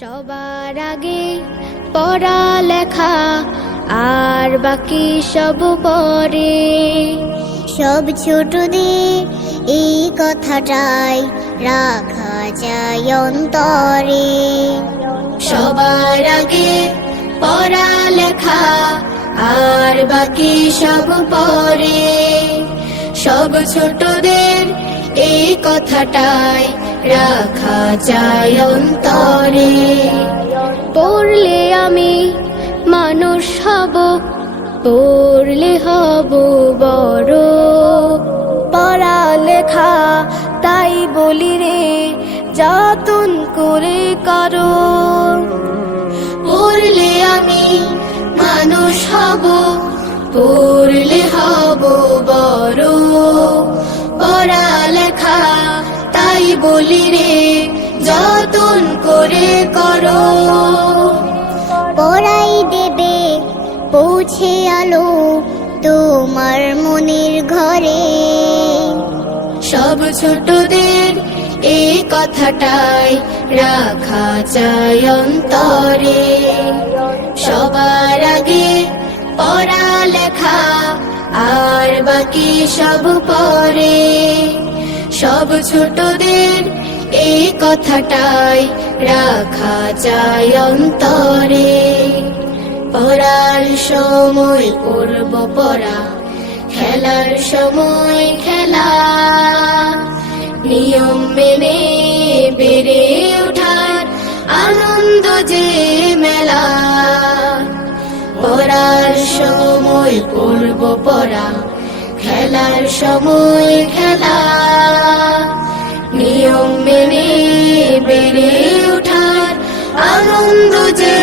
সবার আগে পড়ালেখা আর বাকি সব পরে। সব ছোটদের এই কথাটাই রাখা যায় অন্তরে। সবার আগে পড়ালেখা আর বাকি সব পরে। সব ছোটদের এই কথাটাই রাখা যায় অন্তরে। পড়লে আমি মানুষ হব, পড়লে হব বড়। পড়ালেখা তাই বলি রে, যতন করে করো। পড়লে আমি মানুষ হব, পড়লে হব বড়। পড়ালেখা তাই বলি রে, যতন করে করো। পড়াই দেবে পৌঁছে আলো তোমার মনের ঘরে। সব ছোটদের এই কথাটাই রাখা চাই অন্তরে। সবার আগে পড়ালেখা আর বাকি সব পরে। সব ছোটদের এই কথাটাই রাখা চাই অন্তরে। পড়ার সময় পড়ব পড়া, খেলার সময় খেলা। নিয়ম মেনে বেড়ে ওঠার আনন্দ যে মেলা। পড়ার সময় পড়ব পড়া, খেলার সময় খেলা। নিয়ম মেনে বেড়ে ওঠার আনন্দ যে